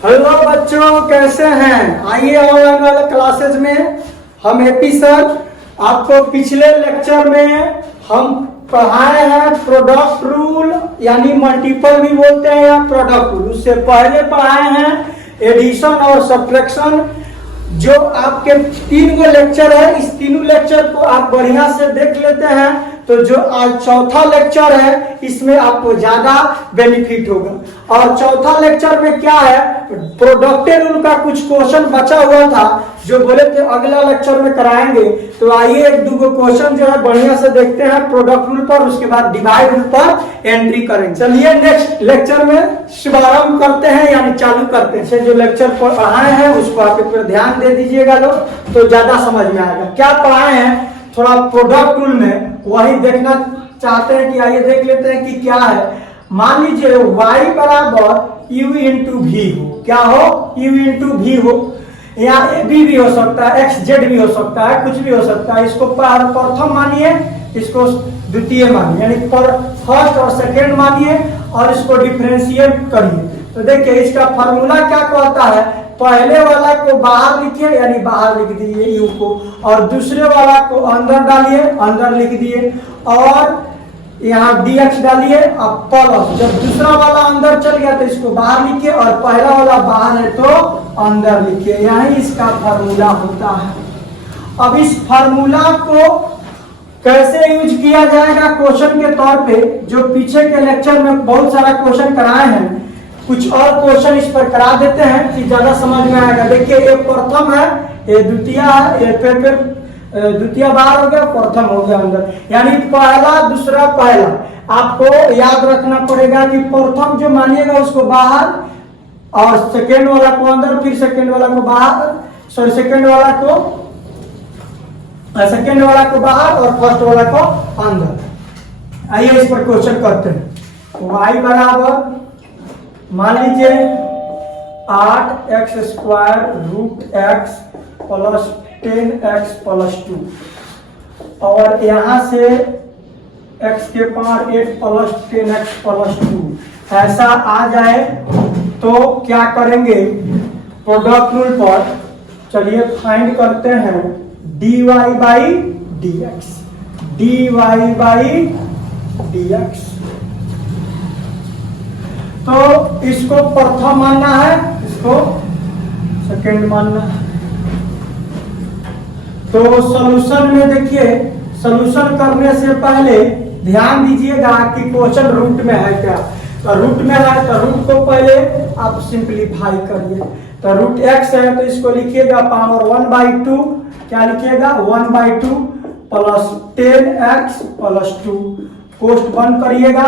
Hello बच्चों, कैसे हैं? आइए ऑनलाइन वाले क्लासेज में हम एपी सर आपको पिछले लेक्चर में हम पढ़ाए हैं प्रोडक्ट रूल, यानी मल्टीपल भी बोलते हैं या प्रोडक्ट रूल। उससे पहले पढ़ाए हैं एडिशन और सब्ट्रैक्शन। जो आपके 3 गो लेक्चर है, इस तीनों लेक्चर को आप बढ़िया से देख लेते हैं तो जो आज चौथा लेक्चर है इसमें आपको ज्यादा बेनिफिट होगा। और चौथा लेक्चर में क्या है, प्रोडक्ट रूल का कुछ क्वेश्चन बचा हुआ था जो बोले थे अगला लेक्चर में कराएंगे। तो आइए 1-2 क्वेश्चन जो है बढ़िया से देखते हैं प्रोडक्ट रूल पर, उसके बाद डिवाइड रूल पर एंट्री करेंगे। चलिए नेक्स्ट लेक्चर में शुभारंभ करते हैं, यानी चालू करते हैं। जो लेक्चर पढ़ाए हैं उसको आप एक बार ध्यान दे दीजिएगा लोग, तो ज्यादा समझ में आएगा। क्या पढ़ाए हैं थोड़ा प्रोडक्ट रूल में वही देखना चाहते हैं कि आइए देख लेते हैं कि क्या है। मान लीजिए y बराबर u इंटू भी हो, क्या हो, u इंटू भी हो, यहाँ a b भी हो सकता है, x z भी हो सकता है, कुछ भी हो सकता है। इसको प्रथम मानिए, इसको द्वितीय मानिए, यानी फर्स्ट और सेकेंड मानिए और इसको डिफरेंशिएट करिए। तो देखिए इसका फॉर्मूला क्या कहता है, पहले वाला को बाहर लिखिए, यानी बाहर लिख दीजिए u को, और दूसरे वाला को अंदर डालिए, अंदर लिख दिए, और यहाँ dx डालिए। अब प्लस, जब दूसरा वाला अंदर चल गया तो इसको बाहर लिखिए और पहला वाला बाहर है तो अंदर लिखिए। यही इसका फार्मूला होता है। अब इस फार्मूला को कैसे यूज किया जाएगा क्वेश्चन के तौर पे, जो पीछे के लेक्चर में बहुत सारा क्वेश्चन कराए हैं, कुछ और क्वेश्चन इस पर करा देते हैं कि ज्यादा समझ में आएगा। देखिए ये प्रथम है, ये द्वितीय है, ये फिर द्वितीय बाहर हो गया, प्रथम हो गया अंदर, यानी पहला दूसरा पहला। आपको याद रखना पड़ेगा कि प्रथम जो मानिएगा उसको बाहर, और सेकेंड वाला को अंदर, फिर सेकेंड वाला को बाहर, सॉरी सेकेंड वाला को बाहर और फर्स्ट वाला को अंदर। आइए इस पर क्वेश्चन करते हैं। y बराबर मान लीजिए 8x² root x plus 10x plus 2, और यहाँ से x के पावर 8 प्लस 10x प्लस 2 ऐसा आ जाए तो क्या करेंगे प्रोडक्ट रूल पर। चलिए फाइंड करते हैं dy by dx, dy by dx। तो इसको प्रथम मानना है, इसको सेकेंड मानना है। तो सॉल्यूशन में देखिए, सॉल्यूशन करने से पहले ध्यान दीजिएगा कि क्वेश्चन रूट में है क्या। तो रूट में है तो रूट को पहले आप सिंप्लीफाई करिए। तो रूट x है तो इसको लिखिएगा पावर 1/2, क्या लिखिएगा 1/2 प्लस 10x प्लस 2, कोष्ट बंद करिएगा।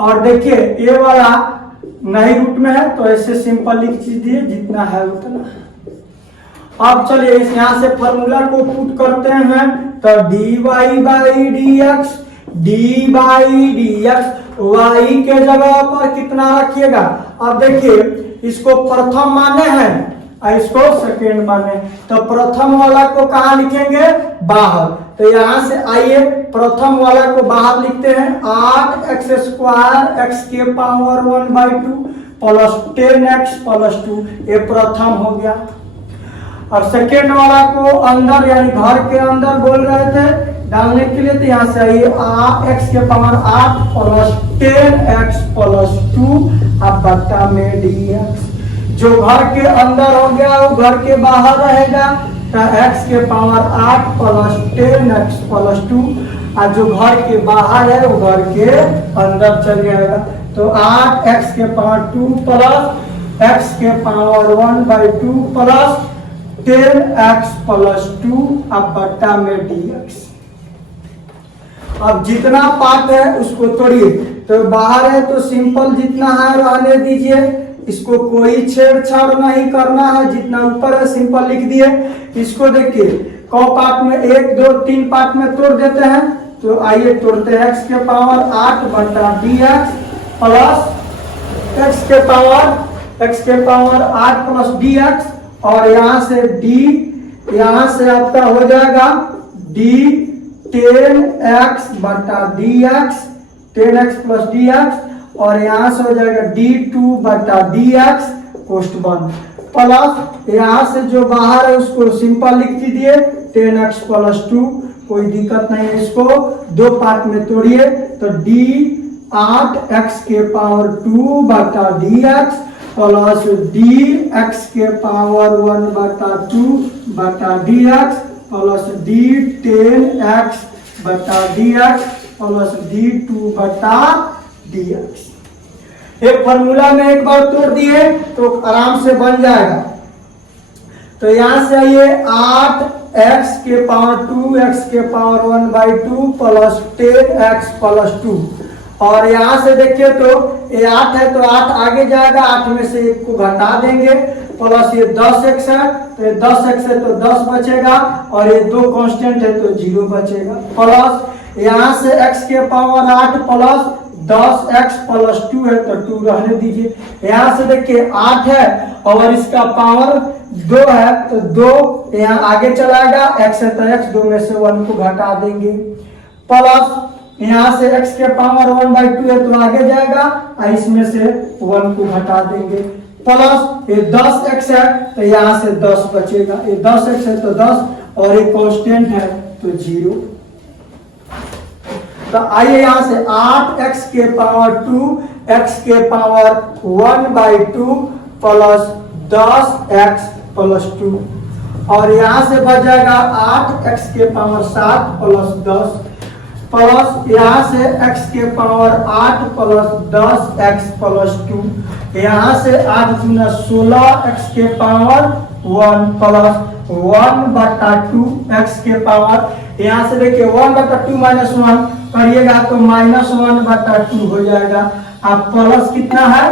और देखिए ये वाला नहीं रूट में है तो ऐसे सिंपल लिख दीजिए, जितना है उतना। अब चलिए इस यहाँ से फॉर्मूला को पुट करते हैं। तो dy by dx, d by dx, y के जगह पर कितना रखिएगा। अब देखिए इसको प्रथम माने हैं और इसको सेकेंड माने, तो प्रथम वाला को कहाँ लिखेंगे, बाहर। तो यहाँ से आइए प्रथम वाला को बाहर लिखते हैं, 8x² x के पावर 1/2 प्लस 10x प्लस 2, ये प्रथम हो गया। और सेकेंड वाला को अंदर, यानी घर के अंदर बोल रहे थे डालने के लिए, तो यहाँ से आइए x के पावर 8 प्लस 10x प्लस 2 अब बट्टा में dx। जो घर के अंदर हो गया वो घर के बाहर रहेगा, तो x के पावर 8 प्लस 10x प्लस 2, और जो घर के बाहर है वो घर के अंदर चल जाएगा। तो 8x के पावर 2 प्लस x के पावर 1/2 प्लस 10x प्लस 2 अब बट्टा में dx। अब जितना पार्ट है उसको तोड़िए। तो बाहर है तो सिंपल जितना है रहने दीजिए, इसको कोई छेड़छाड़ नहीं करना है, जितना ऊपर है सिंपल लिख दिए। इसको देखिए कौ पार्ट में, 1 2 3 पार्ट में तोड़ देते हैं। तो आइए तोड़ते हैं, x के पावर 8 बटा dx प्लस x के पावर 8 प्लस dx, और यहाँ से d, यहाँ से आपका हो जाएगा d 10x बटा dx, 10x प्लस dx, और यहाँ से हो जाएगा d2 बटा dx कोष्ट बंद, प्लस यहाँ से जो बाहर है उसको सिंपल लिख दीजिए 10x + 2, कोई दिक्कत नहीं है। इसको दो पार्ट में तोड़िए तो d 8x के पावर 2 बटा dx प्लस dx के पावर 1 बटा 2 बटा dx प्लस d 10x बटा dx प्लस d 2 बटा dx। एक फॉर्मूला में एक बार तोड़ दिए तो आराम से बन जाएगा। तो यहां से आइए 8x के पावर 2 x के पावर 1/2 प्लस 10x + 2, और यहाँ से देखिए तो ये 8 है तो 8 आगे जाएगा, 8 में से 1 को घटा देंगे, प्लस ये 10x है तो ये 10x है तो 10 बचेगा, और ये 2 कांस्टेंट है तो 0 बचेगा, प्लस यहाँ से x के पावर 8 प्लस 10x + 2 है तो 2 रहने दीजिए। यहाँ से देखिए 8 है और इसका पावर 2 है तो 2 यहाँ आगे चलाएगा, x है तो x, 2 में से 1 को घटा देंगे, प्लस यहाँ से x के पावर 1/2 है तो आगे जाएगा और इसमें से 1 को घटा देंगे, प्लस ये 10x है तो यहाँ से 10 बचेगा, ये 10x है तो 10 और ये कांस्टेंट है तो 0। तो आइए यहाँ से 8x के पावर 2 x के पावर 1/2 प्लस 10x + 2, और यहाँ से बच जाएगा 8x के पावर 7 प्लस 10, प्लस यहाँ से x के पावर 8 प्लस 10x + 2, यहाँ से 8 गुना 16x के पावर 1 प्लस 1/2 x के पावर, यहाँ से देखिए 1/2 - 1 करिएगा तो -1/2 हो जाएगा। अब प्लस कितना है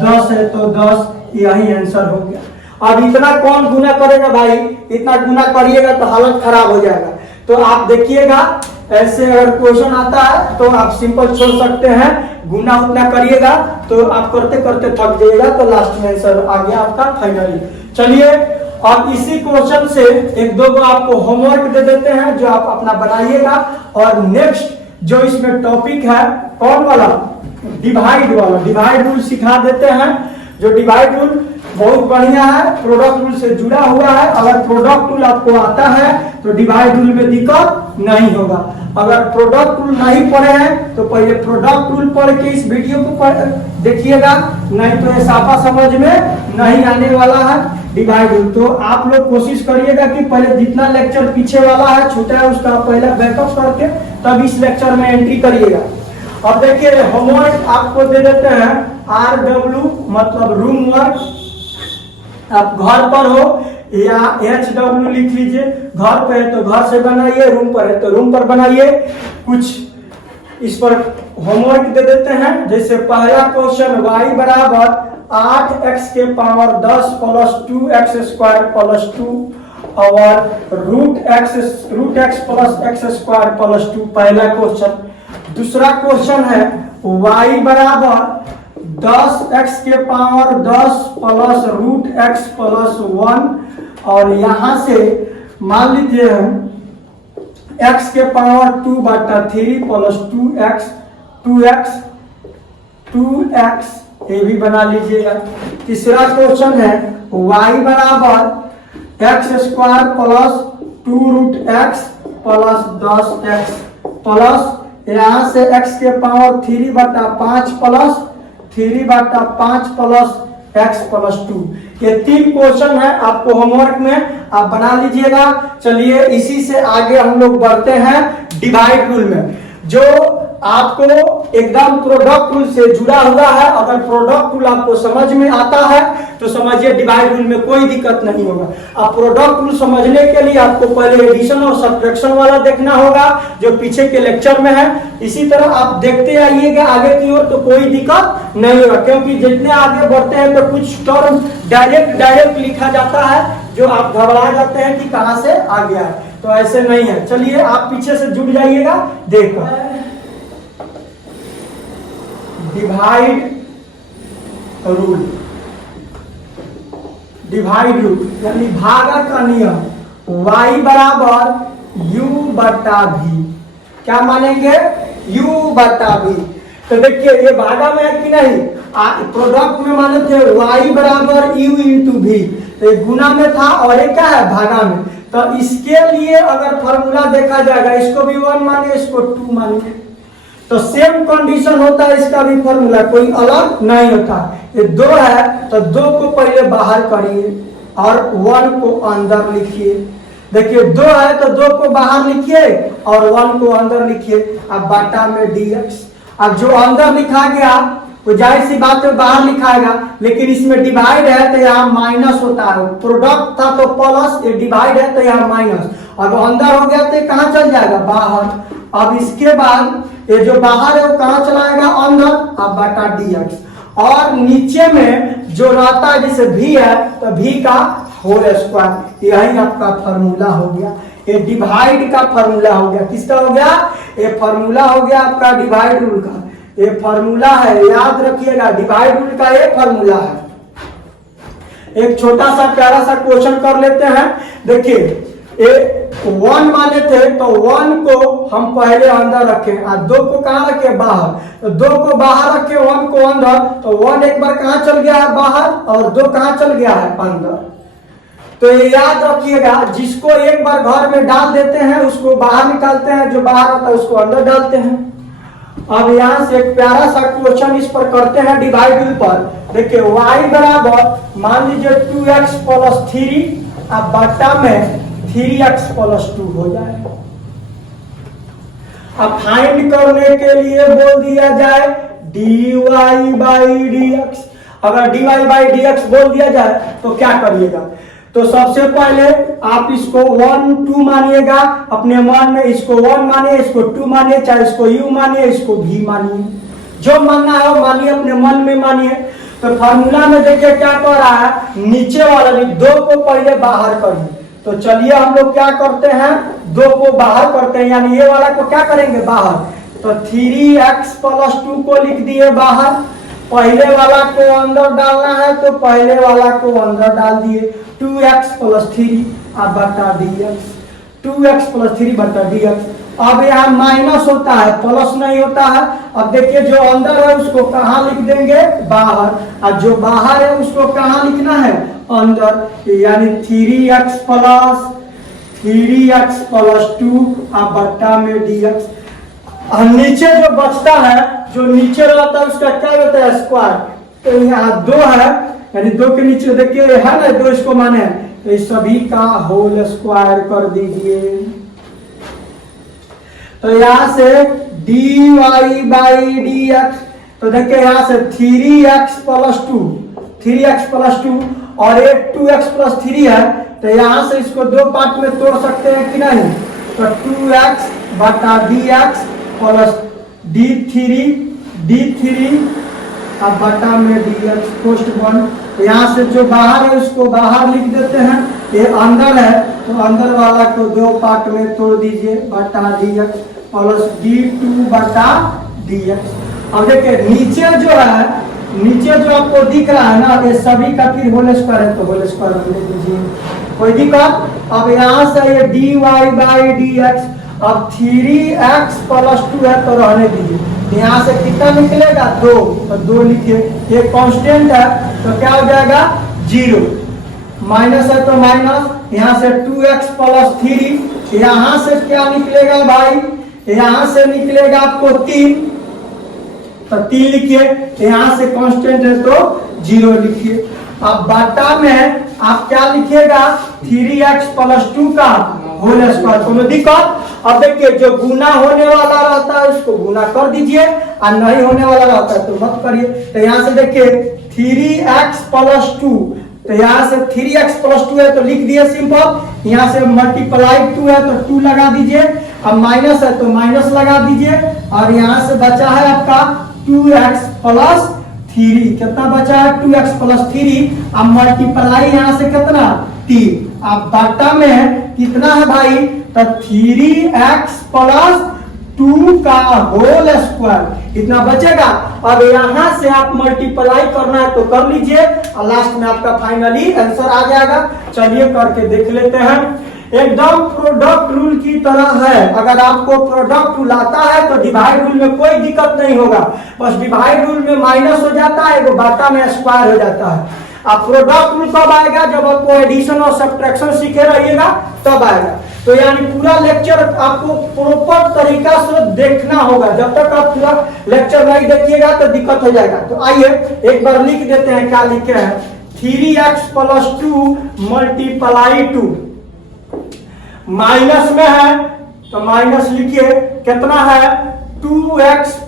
10 है तो 10, यही आंसर हो गया। अब इतना कौन गुना करेगा भाई, इतना गुना करिएगा तो हालत खराब हो जाएगा। तो आप देखिएगा ऐसे अगर क्वेश्चन आता है तो आप सिंपल छोड़ सकते हैं, गुना उतना करिएगा तो आप करते करते थक जाइएगा, तो लास्ट में आंसर आ गया आपका फाइनली। चलिए अब इसी क्वेश्चन से एक दो आपको होमवर्क दे देते हैं जो आप अपना बनाइएगा, और नेक्स्ट जो इसमें टॉपिक है कौन वाला, डिवाइड वाला, डिवाइड रूल सिखा देते हैं। जो डिवाइड रूल बहुत बढ़िया है, प्रोडक्ट रूल से जुड़ा हुआ है। अगर प्रोडक्ट रूल आपको आता है तो डिवाइड रूल में दिक्कत नहीं होगा। अगर प्रोडक्ट रूल नहीं पढ़े हैं तो पहले प्रोडक्ट रूल पढ़ के इस वीडियो को देखिएगा, नहीं तो ये साफा समझ में नहीं आने वाला है डिवाइड रूल। तो आप लोग कोशिश करिएगा कि पहले जितना लेक्चर पीछे वाला है छोटा है उसका पहले बैकअप करके तब इस लेक्चर में एंट्री करिएगा। और देखिए होमवर्क आपको दे देते हैं RW मतलब रूम वर्क। आप घर पर हो या HW लिख लीजिए, घर पे है तो घर से बनाइए, रूम पर है तो रूम पर बनाइए। कुछ इस पर होमवर्क दे देते हैं, जैसे पहला क्वेश्चन y बराबर 8x के पावर 10 प्लस 2x² प्लस 2 और root x plus x² plus 2, पहला क्वेश्चन। दूसरा क्वेश्चन है y बराबर 10x के power 10 plus root x plus 1, और यहाँ से मान लीजिए हम x के पावर 2/3 प्लस 2x ये भी बना लीजिएगा। तीसरा क्वेश्चन है y बराबर x² plus 2√x plus 10x plus यहाँ से x के power 3/5 plus 3/5 plus x plus 2। ये 3 क्वेश्चन है, आपको होमवर्क में आप बना लीजिएगा। चलिए इसी से आगे हम लोग बढ़ते हैं डिवाइड रूल में, जो आपको एकदम प्रोडक्ट रूल से जुड़ा हुआ है। अगर प्रोडक्ट रूल आपको समझ में आता है तो समझिए डिवाइड रूल में कोई दिक्कत नहीं होगा। अब प्रोडक्ट रूल समझने के लिए आपको पहले एडिशन और सब्ट्रैक्शन वाला देखना होगा जो पीछे के लेक्चर में है। इसी तरह आप देखते आइएगा आगे की ओर तो कोई दिक्कत नहीं होगा, क्योंकि जितने आगे बढ़ते हैं तो कुछ टर्म डायरेक्ट लिखा जाता है जो आप घबरा जाते हैं कि कहां से आ गया है, तो ऐसे नहीं है। चलिए आप पीछे से जुड़ जाइएगा। देखो डिवाइड रूल, डिवाइड रूल यानी भागा का नियम। y बराबर u/v, क्या मानेंगे u/v। तो देखिए ये भागा में है कि नहीं, प्रोडक्ट में माने थे y बराबर u इंटू भी, तो ये गुना में था और ये क्या है भागा में। तो इसके लिए अगर फॉर्मूला देखा जाएगा, इसको भी 1 मानिए, इसको 2 मानिए, तो सेम कंडीशन होता है, इसका भी फॉर्मूला कोई अलग नहीं होता। ये 2 है तो 2 को पहले बाहर करिए और 1 को अंदर लिखिए। देखिए 2 है तो 2 को बाहर लिखिए और 1 को अंदर लिखिए। अब बाटा में dx, अब जो अंदर लिखा गया वो जाहिर सी बात है बाहर लिखाएगा, लेकिन इसमें डिवाइड है तो यहाँ माइनस होता है। प्रोडक्ट था तो प्लस, ये डिवाइड है तो यहाँ माइनस। अब अंदर हो गया तो कहाँ चल जाएगा बाहर। अब इसके बाद ये जो बाहर है वो कहाँ चलाएगा अंदर, अब बाटा dx। और नीचे में जो रहता है जैसे v है तो v का होल स्क्वायर, यही आपका फॉर्मूला हो गया। ये डिवाइड का फॉर्मूला हो गया। किसका हो गया, ये फॉर्मूला हो गया आपका डिवाइड रूल का। ये फॉर्मूला है, याद रखिएगा, डिवाइड रूल का ये फॉर्मूला है। एक छोटा सा प्यारा सा क्वेश्चन कर लेते हैं। देखिए ये 1 माने थे तो 1 को हम पहले अंदर रखें और 2 को कहाँ रखे बाहर, तो 2 को बाहर रखे 1 को अंदर, तो 1 एक बार कहाँ चल गया है बाहर और 2 कहाँ चल गया है अंदर। तो ये याद रखिएगा, जिसको एक बार घर में डाल देते हैं उसको बाहर निकालते हैं, जो बाहर आता है उसको अंदर डालते हैं। अब यहाँ से एक प्यारा सा क्वेश्चन इस पर करते हैं डिवाइड पर। देखिए y बराबर मान लीजिए 2x प्लस 3, अब बट्टा में 3x प्लस 2 हो जाए। अब फाइंड करने के लिए बोल दिया जाए dy बाई dx। अगर dy बाई dx बोल दिया जाए तो क्या करिएगा, तो सबसे पहले आप इसको 1 2 मानिएगा अपने मन में, इसको 1 मानिए, इसको 2 मानिए, चाहे इसको u मानिए, इसको v मानिए, जो मानना है वो मानिए, अपने मन में मानिए। तो फार्मूला में देखिए क्या कर रहा है, नीचे वाला 2 को पहले बाहर करिए। तो चलिए हम लोग क्या करते हैं, 2 को बाहर करते हैं, यानी ये वाला को क्या करेंगे बाहर। तो 3x प्लस 2 को लिख दिए बाहर, पहले वाला को अंदर डालना है तो पहले वाला को अंदर डाल दिए। 2x प्लस 3 अब बटा dx, 2x प्लस 3 बटा dx। अब यहाँ माइनस होता है, प्लस नहीं होता है। अब देखिए जो अंदर है उसको कहाँ लिख देंगे बाहर, और जो बाहर है उसको कहाँ लिखना है अंदर, यानी 3x प्लस 2 अब बट्टा में dx। और नीचे जो बचता है, जो नीचे रहता है उसका क्या होता है स्क्वायर। तो यहाँ 2 है, यानी 2 के नीचे देखिए है ना 2, इसको माने तो इस सभी का होल स्क्वायर कर दीजिए। तो यहाँ से dy बाई dx, तो देखिए यहाँ से 3x प्लस 2 और एक 2x प्लस 3 है, तो यहाँ से इसको 2 पार्ट में तोड़ सकते हैं कि नहीं। तो 2x बटा dx प्लस d3 अब बटा में dx पोस्ट 1। यहाँ से जो बाहर है उसको बाहर लिख देते हैं, ये अंदर है तो अंदर वाला को 2 पार्ट में तोड़ दीजिए, बटा dx प्लस d2 बटा dx। अब देखिए नीचे जो है, नीचे जो आपको दिख रहा है ना, ये सभी का फिर होल स्क्वायर है तो होल स्क्वायर ले लीजिए, कोई दिक्कत। अब यहाँ से ये dy बाई dx, अब 3x प्लस 2 है तो रहने दीजिए। यहाँ से कितना निकलेगा 2, तो 2 लिखिए, ये कांस्टेंट है तो क्या हो जाएगा 0, माइनस है तो माइनस, यहाँ से 2x प्लस 3, यहाँ से क्या निकलेगा भाई, यहाँ से निकलेगा आपको 3, तो 3 लिखिए, यहाँ से कांस्टेंट है तो 0 लिखिए। अब बटा में आप क्या लिखिएगा 3x प्लस 2 का होल स्क्वायर, कोनो दिक्कत। अब देखिए जो गुना होने वाला रहता है उसको गुना कर दीजिए और नहीं होने वाला रहता है तो मत करिए। तो यहाँ से देखिए 3x प्लस 2, तो यहाँ से 3x प्लस 2 है तो लिख दिए सिंपल, यहाँ से मल्टीप्लाई 2 है तो 2 लगा दीजिए, अब माइनस है तो माइनस लगा दीजिए, और यहाँ से बचा है आपका 2x प्लस 3, कितना बचा है 2x प्लस 3, अब मल्टीप्लाई यहाँ से कितना 3, अब बटा में कितना है भाई, तो 3x प्लस 2 का होल स्क्वायर इतना बचेगा। अब यहाँ से आप मल्टीप्लाई करना है तो कर लीजिए और लास्ट में आपका फाइनली आंसर आ जाएगा। चलिए करके देख लेते हैं। एकदम प्रोडक्ट रूल की तरह है। अगर आपको प्रोडक्ट रूल आता है तो डिवाइड रूल में कोई दिक्कत नहीं होगा, बस डिवाइड रूल में माइनस हो जाता है, वो बाटा में स्क्वायर हो जाता है। अब प्रोडक्ट रूल कब आएगा? जब आपको एडिशन और सब्ट्रैक्शन सीखे रहिएगा तब आएगा। तो यानी पूरा लेक्चर आपको प्रॉपर तरीका से देखना होगा। जब तक आप पूरा लेक्चर नहीं देखिएगा तो दिक्कत हो जाएगा। तो आइए एक बार लिख देते हैं, क्या लिखे हैं? 3x + 2 × 2 माइनस में है तो माइनस लिखिए, कितना है? 2x +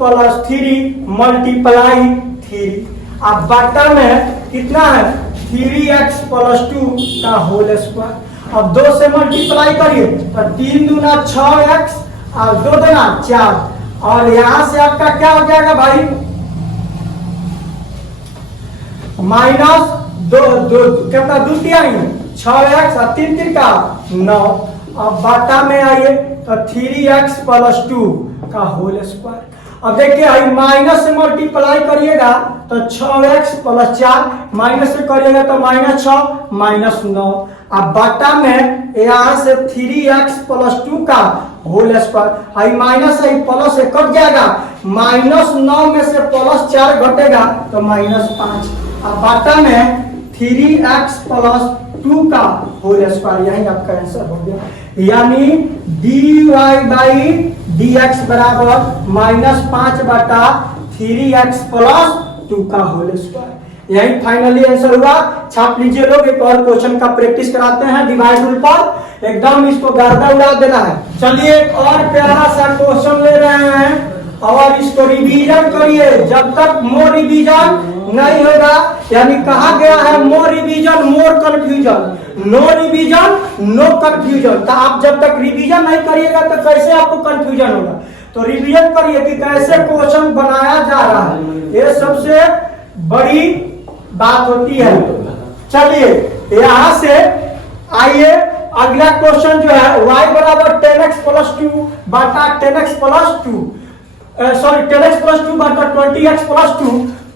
3 × 3। अब बटा में कितना है? 3x + 2 का होल स्क्वायर। अब 2 से मल्टीप्लाई करिए तो 3 दूना 6x और 2 दूना 4, और यहां से आपका क्या हो जाएगा भाई? माइनस 2 कितना? 2 तिहाई 6x और 3 3 का 9। अब बाटा में आइए तो 3x + 2 का होल स्क्वायर। अब देखिए माइनस से मल्टीप्लाई करिएगा तो 6x + 4, माइनस से करिएगा तो -6 -9। अब बाटा में यहाँ से 3x + 2 का होल स्क्वायर। आई माइनस है प्लस से कट जाएगा, -9 में से +4 घटेगा तो -5। अब बाटा में 3x + 2 का होल स्क्वायर, यही आपका आंसर हो गया। यानी dy/dx बराबर -5/3x + 2 का होल स्क्वायर। यही फाइनली आंसर हुआ। छाप लीजिए लोग, एक और क्वेश्चन का प्रैक्टिस कराते हैं डिवाइड रूल पर। एकदम इसको गर्दा उड़ा देना है। चलिए एक और प्यारा सा क्वेश्चन ले रहे हैं और इसको रिवीजन करिए। जब तक मोर रिवीजन नहीं होगा, यानी कहा गया है more revision more confusion, no revision no confusion. तो आप जब तक रिवीजन नहीं करिएगा तो कैसे आपको कंफ्यूजन होगा? तो रिवीजन करिए कि कैसे क्वेश्चन बनाया जा रहा है, ये सबसे बड़ी बात होती है। चलिए यहां से आइए अगला क्वेश्चन जो है y = 10x + 2 बटा 10x + 2 सॉरी 10x + 2 बटा 20x + 2।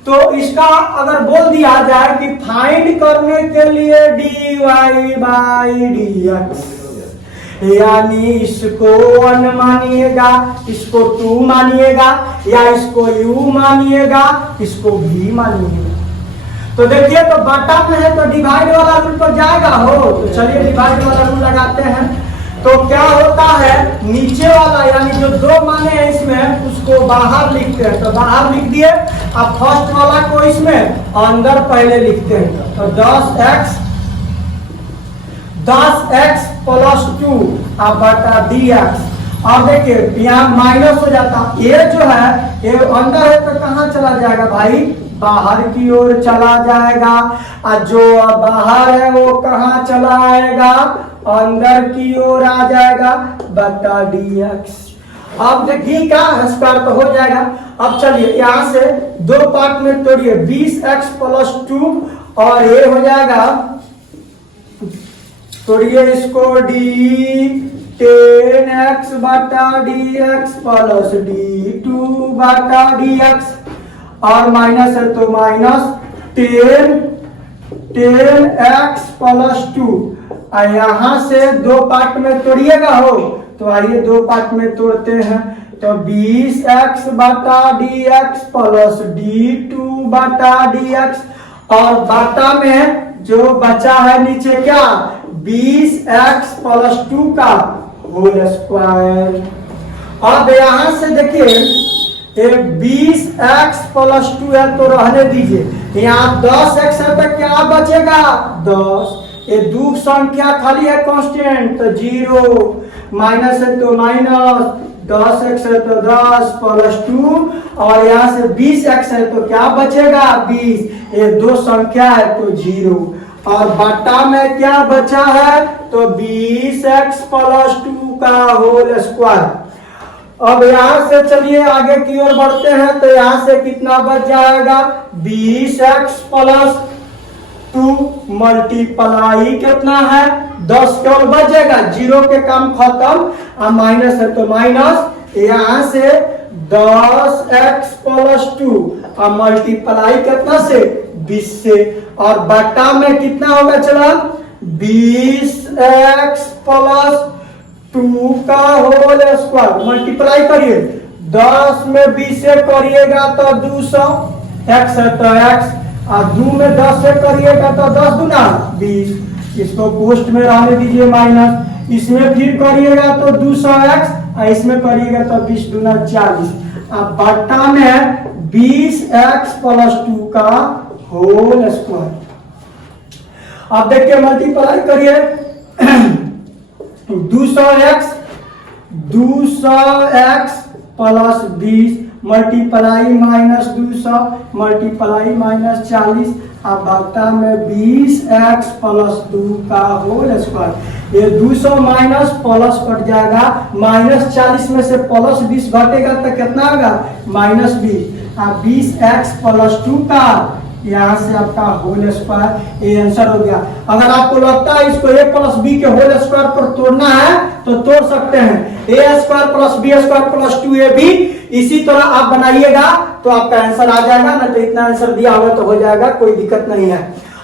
तो इसका अगर बोल दिया जाए कि फाइंड करने के लिए dy/dx, यानी इसको 1 मानिएगा, इसको 2 मानिएगा, या इसको u मानिएगा, इसको v मानिएगा। तो देखिए तो बाटा में है तो डिवाइड वाला रूल पर जाएगा हो। तो चलिए डिवाइड वाला रूल लगाते हैं। तो क्या होता है, नीचे वाला यानी जो 2 माने हैं इसमें उसको बाहर लिखते हैं। तो बाहर लिख दिए। अब फर्स्ट वाला को इसमें अंदर पहले लिखते हैं। तो 10x + 2 अब बटा dx। और देखिए यहाँ माइनस हो जाता, ये जो है ये अंदर है तो कहाँ चला जाएगा भाई? बाहर की ओर चला जाएगा। और जो बाहर है वो कहाँ चला आएगा? अंदर की ओर आ जाएगा बटा dx। अब देखिए का स्क्वायर तो हो जाएगा। अब चलिए यहाँ से 2 पार्ट में तोड़िए, 20x + 2 और ये हो जाएगा, तोड़िए इसको d 10x बटा dx + d2 बटा dx, और माइनस है तो -10x + 2। यहाँ से 2 पार्ट में तोड़िएगा हो। तो आइए 2 पार्ट में तोड़ते हैं। तो 20x बटा dx + d2 बटा dx, और बाटा में जो बचा है नीचे क्या? 20x + 2 का होल स्क्वायर। अब यहाँ से देखिए 20x + 2 है तो रहने दीजिए। यहाँ 10x है तो क्या बचेगा? 10। ये 2 संख्या खाली है कांस्टेंट तो 0, माइनस है तो माइनस, 10x है तो 10 + 2, और यहाँ से 20x है तो क्या बचेगा? 20। ये 2 संख्या है तो 0, और बटा में क्या बचा है? तो 20x + 2 का होल स्क्वायर। अब यहाँ से चलिए आगे की ओर बढ़ते हैं। तो यहाँ से कितना बच जाएगा? 20x + 2 मल्टीप्लाई कितना है? 10 केवल बचेगा, 0 के काम खत्म, और माइनस है तो माइनस। यहाँ से 10x + 2 और मल्टीप्लाई कितना से? 20 से, और बटा में कितना होगा? चला 20x प्लस 2 का होल स्क्वायर मल्टीप्लाई करिए 10 में 20 से करिएगा तो 200 x है तो x और 2 में 10 से करिएगा तो 10 दूना 20 इसको पोस्ट में रहने दीजिए माइनस इसमें फिर करिएगा तो 200x और इसमें करिएगा तो 20 दूना 40 अब बट्टा में 20x प्लस 2 का होल स्क्वायर अब देखिए मल्टीप्लाई करिए 200x plus 20 multiply minus 200 multiply minus 40 अब बट्टा में 20x प्लस 2 का होल स्क्वायर ये 200 माइनस प्लस कट जाएगा माइनस 40 में से प्लस 20 घटेगा तो कितना होगा माइनस 20 अब 20x प्लस 2 का यहाँ से आपका होल स्क्वायर ये आंसर हो गया। अगर आपको लगता है इसको a प्लस बी के होल स्क्वायर पर तोड़ना है तो तोड़ सकते हैं a square plus b square plus 2ab इसी तरह आप बनाइएगा तो आपका आंसर आ जाएगा ना तो इतना आंसर दिया हुआ तो हो जाएगा कोई दिक्कत नहीं है।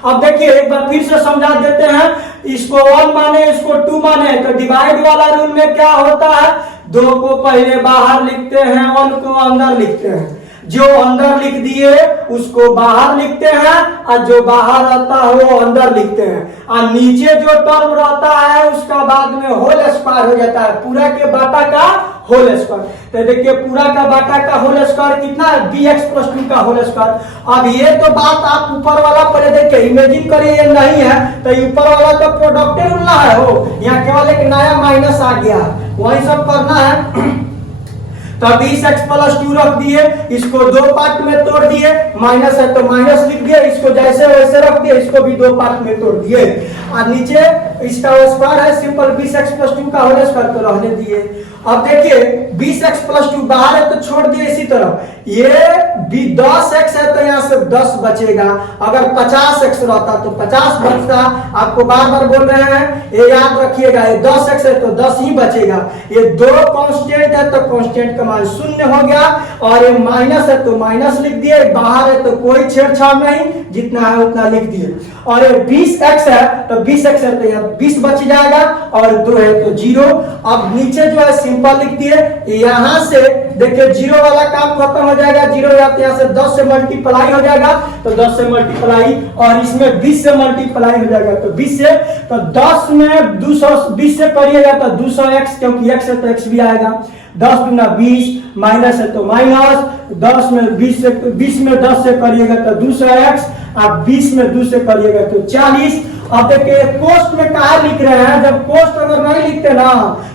अब देखिए एक बार फिर से समझा देते हैं इसको 1 माने इसको 2 माने तो डिवाइड वाला रूल में क्या होता है 2 को पहले बाहर लिखते हैं 1 को अंदर लिखते हैं जो अंदर लिख दिए उसको बाहर लिखते हैं और जो बाहर आता है वो अंदर लिखते हैं और नीचे जो टर्म रहता है उसका बाद में होल स्क्वायर हो जाता है पूरा के बाटा का होल स्क्वायर। तो देखिए पूरा का बाटा का होल स्क्वायर कितना है bx प्लस 2 का होल स्क्वायर। अब ये तो बात आप ऊपर वाला पहले देखिए इमेजिन करिए ये नहीं है तो ऊपर वाला तो प्रोडक्ट रूल है हो यहाँ केवल एक नया माइनस आ गया वही सब करना है। तो 20x प्लस 2 रख दिए इसको 2 पार्ट में तोड़ दिए माइनस है तो माइनस लिख दिए इसको जैसे वैसे रख दिए इसको भी 2 पार्ट में तोड़ दिए और नीचे इसका स्क्वायर है सिंपल 20x प्लस 2 का होल स्क्वायर तो रहने दिए। अब देखिए 20x प्लस 2 बाहर है तो छोड़ दिए इसी तरह ये भी 10x है तो यहाँ से 10 बचेगा अगर 50x रहता तो 50 बचता आपको बार बार बोल रहे हैं ये याद रखिएगा ये 10x है तो 10 ही बचेगा ये 2 कांस्टेंट है तो कांस्टेंट का मान 0 हो गया और ये माइनस है तो माइनस लिख दिए बाहर है तो कोई छेड़छाड़ नहीं जितना है उतना लिख दिए और ये 20x है तो 20x है तो यहाँ 20 बच जाएगा और 2 है तो 0। अब नीचे जो है सिंपल लिख दिए यहाँ से देखिए 0 वाला काम खत्म हो जाएगा 0 यहाँ से 10 से मल्टीप्लाई हो जाएगा तो 10 से मल्टीप्लाई और इसमें 20 से मल्टीप्लाई हो जाएगा तो 20 से तो 10 में 220 से करिएगा तो 200x क्योंकि x है तो x भी आएगा 10 दूना 20 माइनस है तो माइनस 10 में 20 में 10 से करिएगा तो 200x आप 20 में 2 से करिएगा तो 40। अब देखिए कोष्ट में कहा लिख रहे हैं जब कोष्ट अगर नहीं लिखते ना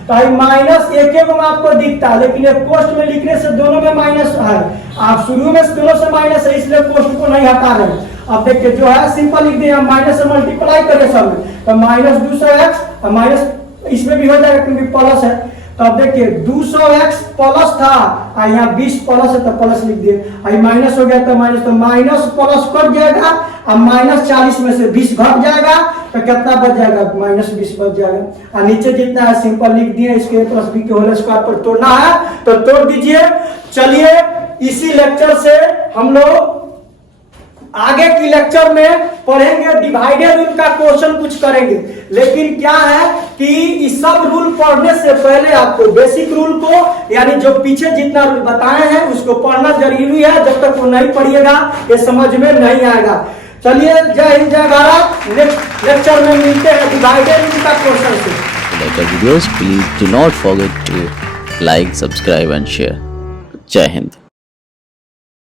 तो माइनस एक में आपको दिखता है लेकिन कोष्ट में लिखने से दोनों में माइनस है आप शुरू में दोनों से माइनस है इसलिए कोष्ट को नहीं हटा रहे। अब देखिए जो है सिंपल लिख दिया माइनस से मल्टीप्लाई करें सब में तो माइनस 200x माइनस इसमें भी हो जाएगा क्योंकि प्लस है तो अब देखिए 200x प्लस था और यहाँ 20 प्लस है तो प्लस लिख दिए और माइनस हो गया तो माइनस प्लस कट जाएगा और माइनस 40 में से 20 घट जाएगा तो कितना बच जाएगा माइनस 20 बच जाएगा और नीचे जितना है सिंपल लिख दिए इसके प्लस बी के होल स्क्वायर पर तोड़ना है तो तोड़ दीजिए। चलिए इसी लेक्चर से हम लोग आगे की लेक्चर में पढ़ेंगे डिवाइडेड रूल का क्वेश्चन कुछ करेंगे लेकिन क्या है कि इस सब रूल पढ़ने से पहले आपको बेसिक रूल को यानी जो पीछे जितना रूल बताए हैं उसको पढ़ना जरूरी है जब तक वो नहीं पढ़िएगा ये समझ में नहीं आएगा। चलिए जय हिंद जय भारत नेक्स्ट लेक्चर में मिलते हैं डिवाइडेड रूल का क्वेश्चन से। Like our videos, please do not forget to like, subscribe and share. Jai Hind.